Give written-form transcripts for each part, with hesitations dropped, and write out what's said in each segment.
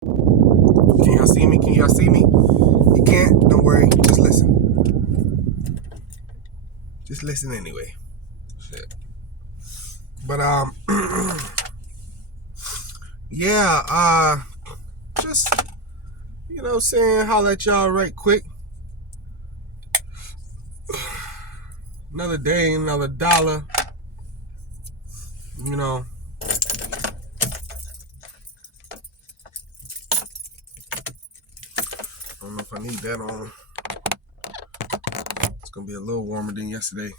Can y'all see me? Can y'all see me? You can't? Don't worry. Just listen. Just listen anyway. Shit. But yeah. Just saying, holla at y'all right quick. Another day, another dollar. You know. I don't know if I need that on. It's gonna be a little warmer than yesterday.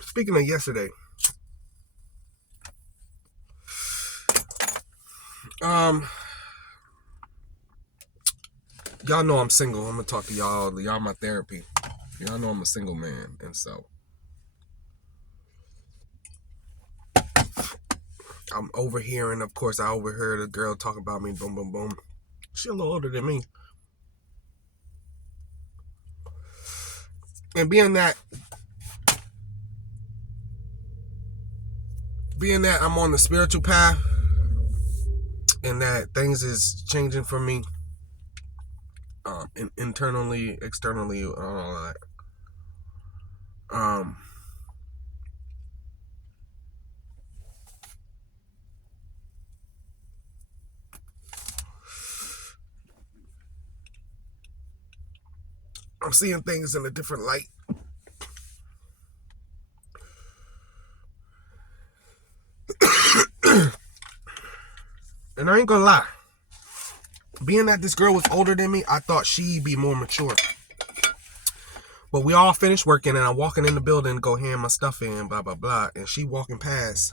Speaking of yesterday, y'all know I'm single. I'm gonna talk to y'all. Y'all my therapy. Y'all know I'm a single man, and so I'm overhearing. Of course, I overheard a girl talk about me. Boom, boom, boom. She a little older than me, and being that I'm on the spiritual path, and that things is changing for me, internally, externally, all that. I'm seeing things in a different light. And I ain't gonna lie. Being that this girl was older than me, I thought she'd be more mature. But we all finished working, and I'm walking in the building to go hand my stuff in, blah, blah, blah. And she walking past.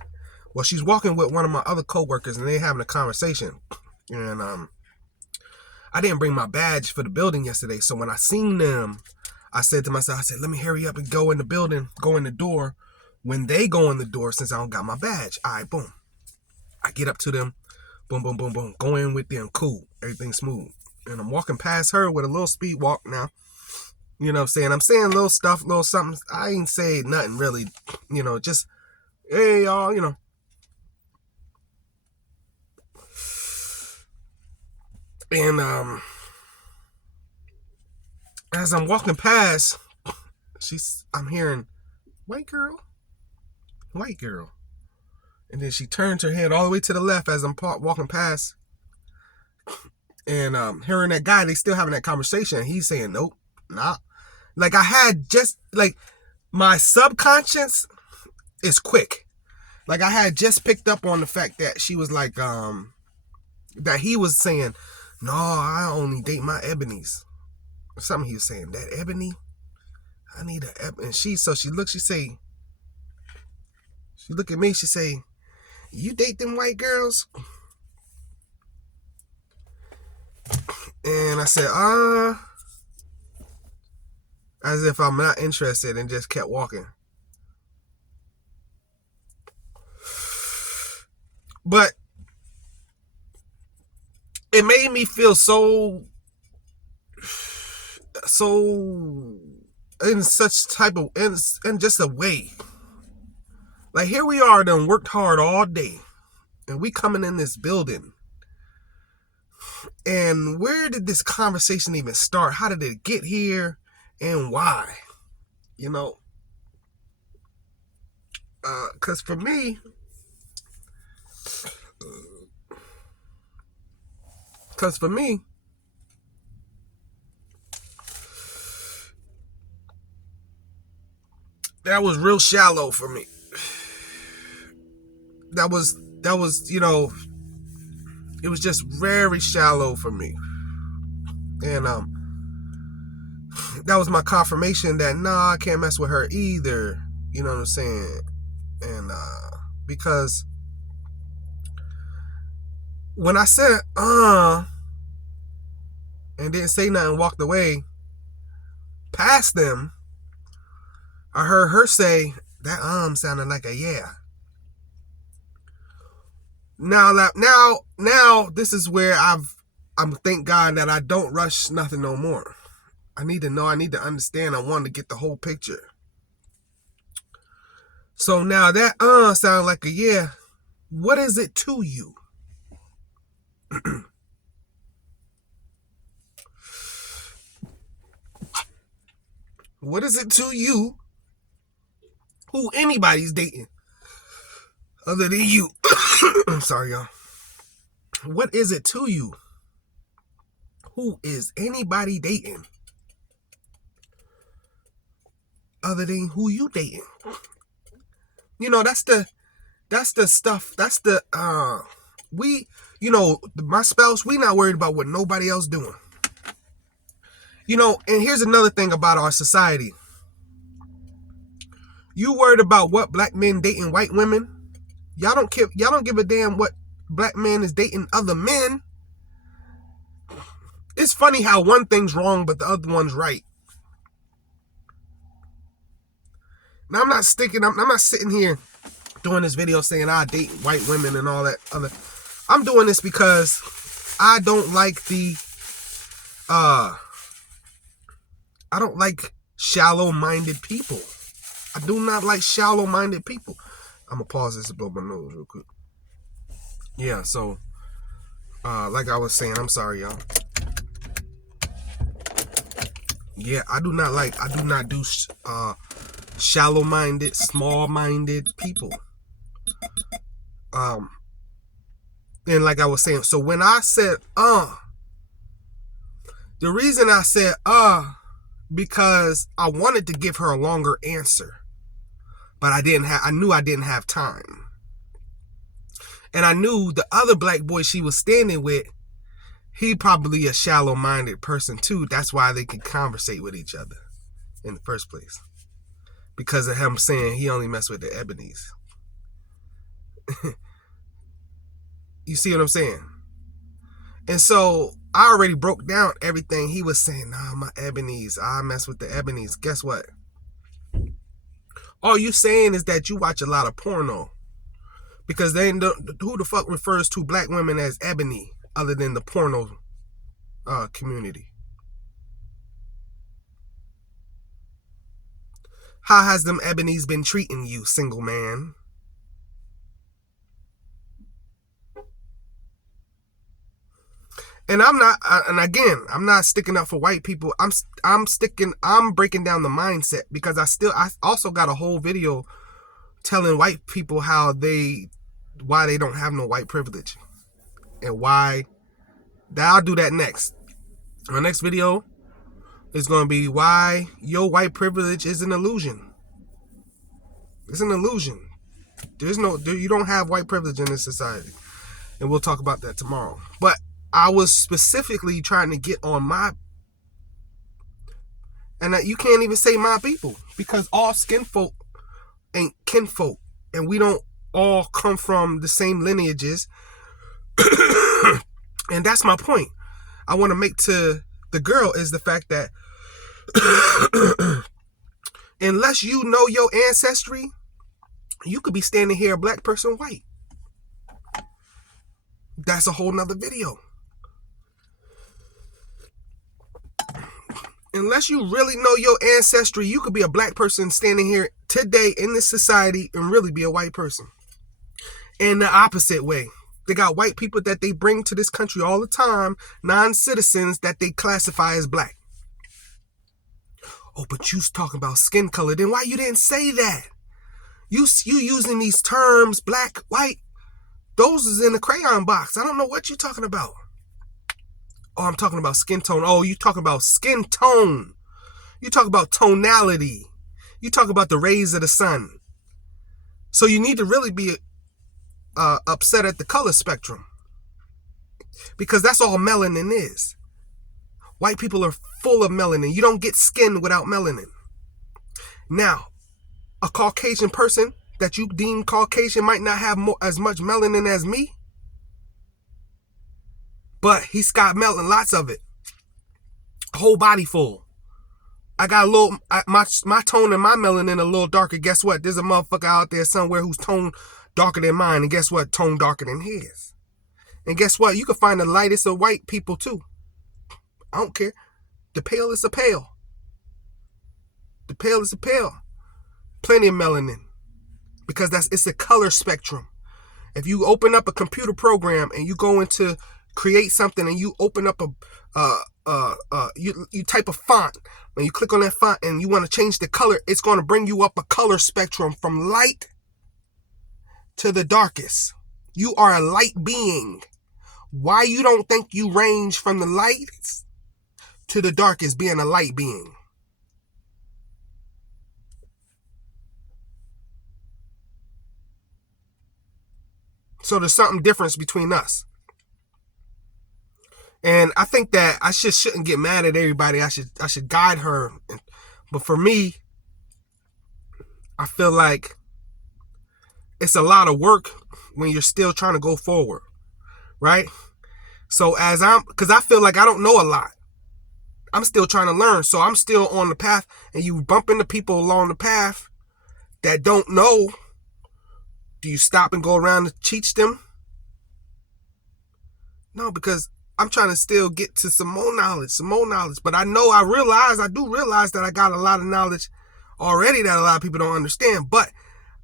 Well, she's walking with one of my other coworkers, and they having a conversation. And I didn't bring my badge for the building yesterday. So when I seen them, I said to myself, let me hurry up and go in the building, go in the door. When they go in the door, since I don't got my badge, all right, boom. I get up to them, boom, boom, boom, boom. Go in with them, cool. Everything smooth. And I'm walking past her with a little speed walk now. You know what I'm saying? I'm saying little stuff, little something. I ain't say nothing really. Just, hey, y'all, And as I'm walking past, I'm hearing, white girl. And then she turns her head all the way to the left as I'm walking past. And her and that guy, they still having that conversation. He's saying, nope, nah. Like I had just, like, my subconscious is quick. Like I had just picked up on the fact that she was like, that he was saying, no, I only date my ebonies. Something he was saying, that ebony, I need a ebony. And she look at me, she say, you date them white girls? And I said, as if I'm not interested, and just kept walking. But it made me feel so in such type of, in just a way. Like here we are, done worked hard all day, and we coming in this building. And where did this conversation even start? How did it get here? And why? Because for me, that was real shallow for me. That was, it was just very shallow for me. And that was my confirmation that, nah, I can't mess with her either. You know what I'm saying? And because when I said, and didn't say nothing, walked away past them, I heard her say, that sounded like a yeah. Now, this is where I'm thank God that I don't rush nothing no more. I need to know, I need to understand, I want to get the whole picture. So now that sound like a yeah, What is it to you? What is it to you who anybody's dating other than you? I'm sorry, y'all. What is it to you? Who is anybody dating other than who you dating? You know, that's the stuff. That's the my spouse, we not worried about what nobody else doing. You know, and here's another thing about our society. You worried about what black men dating white women? Y'all don't give a damn what black man is dating other men. It's funny how one thing's wrong but the other one's right. Now I'm not sitting here doing this video saying I date white women and all that other. I'm doing this because I don't like I don't like shallow-minded people. I do not like shallow-minded people. I'm gonna pause this to blow my nose real quick. Yeah, so like I was saying, I'm sorry, y'all. Yeah, I do not do shallow-minded, small-minded people. And like I was saying, so when I said the reason I said because I wanted to give her a longer answer, but I knew I didn't have time. And I knew the other black boy she was standing with, he probably a shallow-minded person too. That's why they could conversate with each other in the first place. Because of him saying he only messed with the ebonies. You see what I'm saying? And so I already broke down everything he was saying. Nah, my ebonies. I mess with the ebonies. Guess what? All you saying is that you watch a lot of porno. Because who the fuck refers to black women as ebony other than the porno community? How has them ebonies been treating you, single man? And I'm not sticking up for white people. I'm breaking down the mindset because I also got a whole video telling white people why they don't have no white privilege and why. I'll do that next. My next video is going to be why your white privilege is an illusion. It's an illusion. You don't have white privilege in this society. And we'll talk about that tomorrow. But I was specifically trying to get on and you can't even say my people because all skin folk ain't kinfolk and we don't all come from the same lineages. And that's my point I want to make to the girl is the fact that unless you know your ancestry, you could be standing here a black person white. That's a whole nother video. Unless you really know your ancestry, you could be a black person standing here today in this society and really be a white person. In the opposite way. They got white people that they bring to this country all the time, non-citizens that they classify as black. Oh, but you's talking about skin color. Then why you didn't say that? You using these terms, black, white, those is in the crayon box. I don't know what you're talking about. Oh, I'm talking about skin tone. Oh, you talking about skin tone. You talk about tonality. You talk about the rays of the sun. So you need to really be upset at the color spectrum. Because that's all melanin is. White people are full of melanin. You don't get skin without melanin. Now, a Caucasian person that you deem Caucasian might not have as much melanin as me. But he's got melanin, lots of it. Whole body full. I got a little, my tone and my melanin a little darker. Guess what? There's a motherfucker out there somewhere whose tone darker than mine. And guess what? Tone darker than his. And guess what? You can find the lightest of white people too. I don't care. The pale is a pale. The pale is a pale. Plenty of melanin. Because it's a color spectrum. If you open up a computer program and you go into create something and you open up you type a font, when you click on that font and you want to change the color, it's going to bring you up a color spectrum from light to the darkest. You are a light being. Why you don't think you range from the light to the darkest being a light being? So there's something different between us. And I think that I shouldn't get mad at everybody. I should guide her. But for me, I feel like it's a lot of work when you're still trying to go forward, right? So because I feel like I don't know a lot. I'm still trying to learn. So I'm still on the path, and you bump into people along the path that don't know. Do you stop and go around to teach them? No, because I'm trying to still get to some more knowledge. But I do realize that I got a lot of knowledge already that a lot of people don't understand. But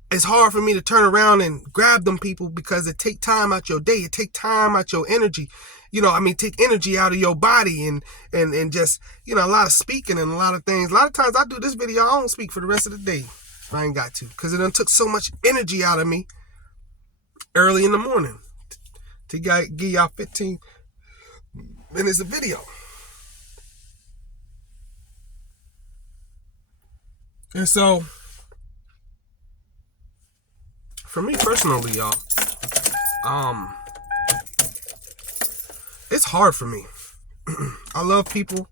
it's hard for me to turn around and grab them people because it take time out your day. It take time out your energy. Take energy out of your body and just, a lot of speaking and a lot of things. A lot of times I do this video, I don't speak for the rest of the day. I ain't got to, because it done took so much energy out of me early in the morning to give y'all 15 minutes of video. And so, for me personally, y'all, it's hard for me. I love people,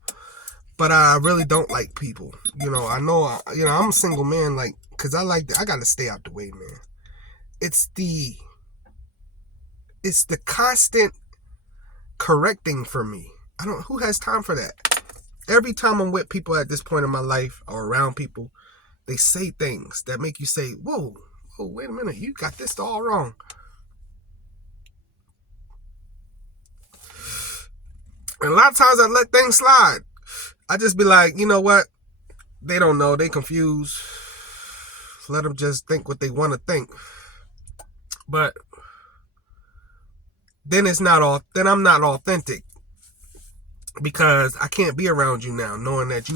but I really don't like people. I know, I'm a single man, because I got to stay out the way, man. It's the constant correcting for me. Who has time for that? Every time I'm with people at this point in my life or around people, they say things that make you say, whoa, wait a minute, you got this all wrong. And a lot of times I let things slide. I just be like, you know what? They don't know. They confused. Let them just think what they want to think. But then then I'm not authentic, because I can't be around you now knowing that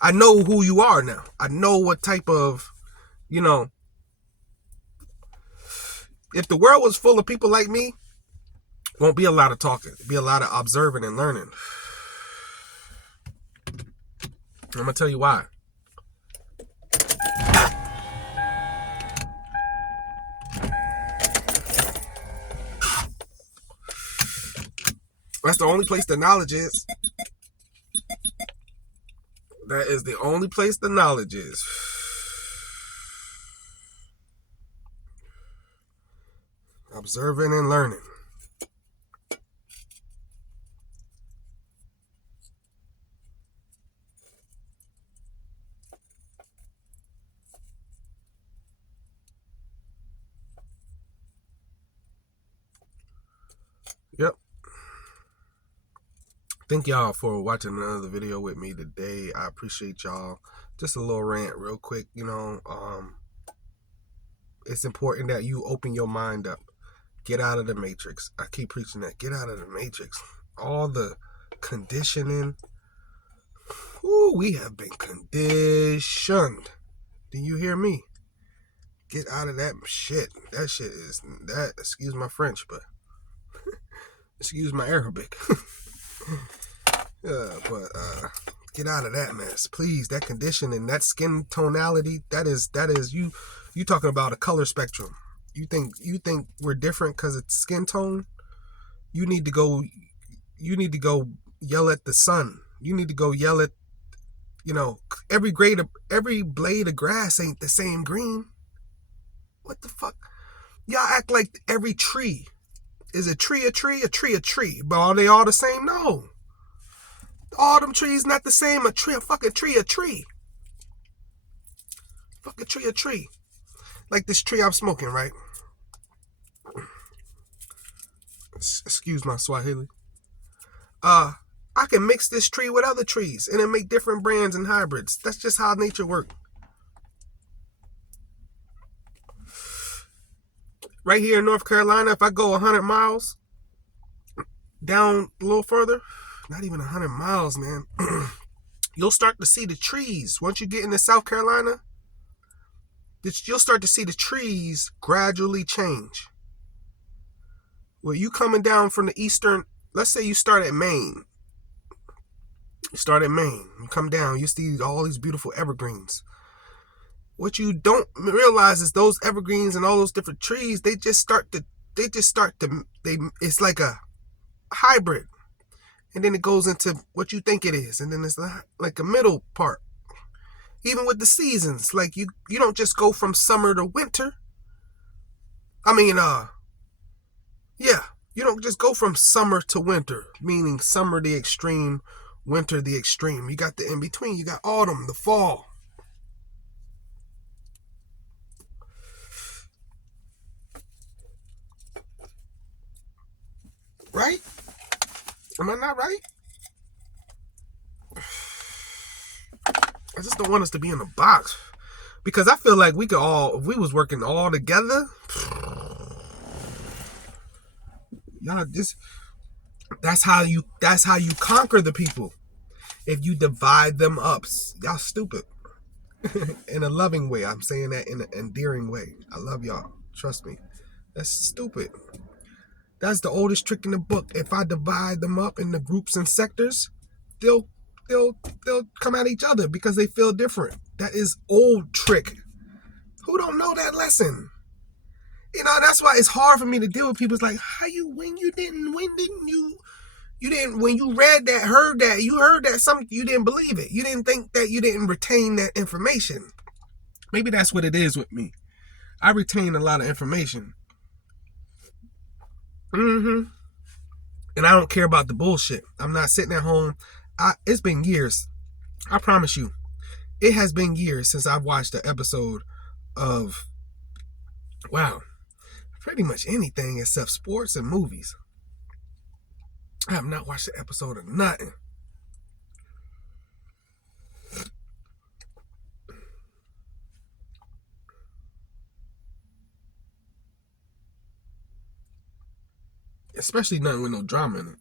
I know who you are now. I know what type of, if the world was full of people like me, won't be a lot of talking. It'd be a lot of observing and learning. I'm going to tell you why. That's the only place the knowledge is. That is the only place the knowledge is. Observing and learning. Yep. Thank y'all for watching another video with me today. I appreciate y'all. Just a little rant real quick, it's important that you open your mind up. Get out of the matrix. I keep preaching that. Get out of the matrix. All the conditioning. Ooh, we have been conditioned. Do you hear me? Get out of that shit. That shit is that. Excuse my French, but excuse my Arabic. Get out of that mess, please. That conditioning, that skin tonality, that is you talking about a color spectrum. You think we're different because it's skin tone? You need to go yell at the sun. You need to go yell at, every blade of grass ain't the same green. What the fuck? Y'all act like every tree is a tree, a tree. But are they all the same? No. All them trees not the same. A fucking tree. Fucking tree, a tree. Like this tree I'm smoking, right? Excuse my Swahili. I can mix this tree with other trees and then make different brands and hybrids. That's just how nature works. right here in North Carolina, if I go 100 miles down a little further, not even 100 miles, man, you'll start to see the trees. Once you get into South Carolina, you'll start to see the trees gradually change. Well, you coming down from the eastern, let's say you start at Maine. You come down, you see all these beautiful evergreens. What you don't realize is those evergreens and all those different trees, it's like a hybrid. And then it goes into what you think it is. And then it's like a middle part. Even with the seasons, like you don't just go from summer to winter. You don't just go from summer to winter, meaning summer the extreme, winter the extreme. You got the in between. You got autumn, the fall. Right? Am I not right? I just don't want us to be in a box. Because I feel like if we was working all together, y'all that's how you conquer the people. If you divide them up. Y'all stupid. In a loving way. I'm saying that in an endearing way. I love y'all. Trust me. That's stupid. That's the oldest trick in the book. If I divide them up into groups and sectors, they'll come at each other because they feel different. That is old trick. Who don't know that lesson? That's why it's hard for me to deal with people. It's like, when you read that, heard that something, you didn't believe it. You didn't think that, you didn't retain that information. Maybe that's what it is with me. I retain a lot of information. And I don't care about the bullshit. I'm not sitting at home. It's been years. I promise you. It has been years since I've watched an episode of, pretty much anything except sports and movies. I have not watched an episode of nothing. Especially nothing with no drama in it.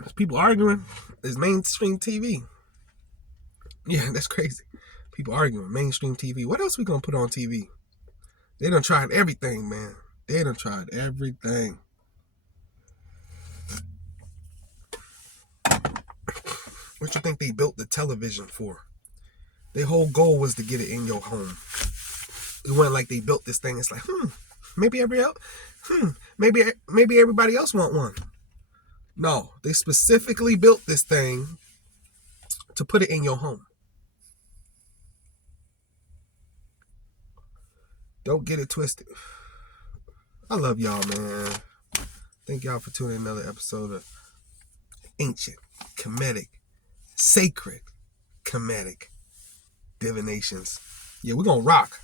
There's people arguing. It's mainstream TV. Yeah, that's crazy. People arguing. Mainstream TV. What else we gonna put on TV? They done tried everything, man. They done tried everything. What you think they built the television for? Their whole goal was to get it in your home. It wasn't like they built this thing. It's like, maybe everybody else want one. No, they specifically built this thing to put it in your home. Don't get it twisted. I love y'all, man. Thank y'all for tuning in another episode of Ancient Kemetic, Sacred Kemetic Divinations. Yeah, we're gonna rock.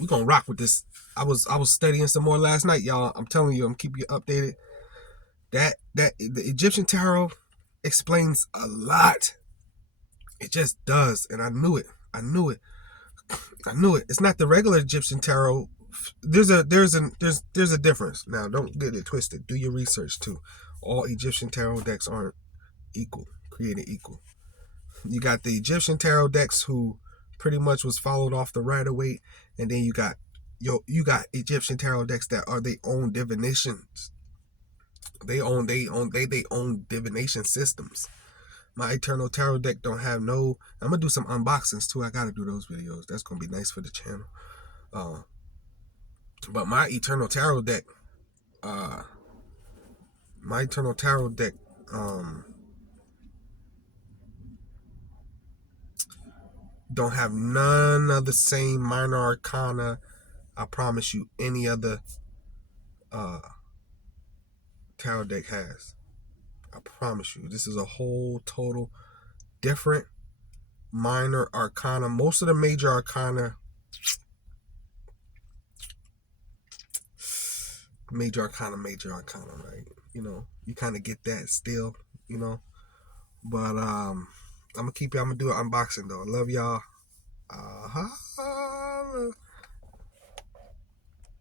We're gonna rock with this. I was studying some more last night, y'all. I'm telling you, I'm keeping you updated. That the Egyptian tarot explains a lot. It just does, and I knew it. It's not the regular Egyptian tarot. There's a difference. Now, don't get it twisted. Do your research too. All Egyptian tarot decks aren't created equal. You got the Egyptian tarot decks who pretty much was followed off the Rider-Waite, and then you got Egyptian tarot decks that are their own divinations. They own divination systems. My Eternal Tarot deck don't have no. I'm gonna do some unboxings too. I gotta do those videos. That's gonna be nice for the channel. But my Eternal Tarot deck, don't have none of the same minor arcana. I promise you, any other tarot deck has. I promise you, this is a whole total different minor arcana. Most of the major arcana, right? You kind of get that still, But I'm gonna do an unboxing though. I love y'all.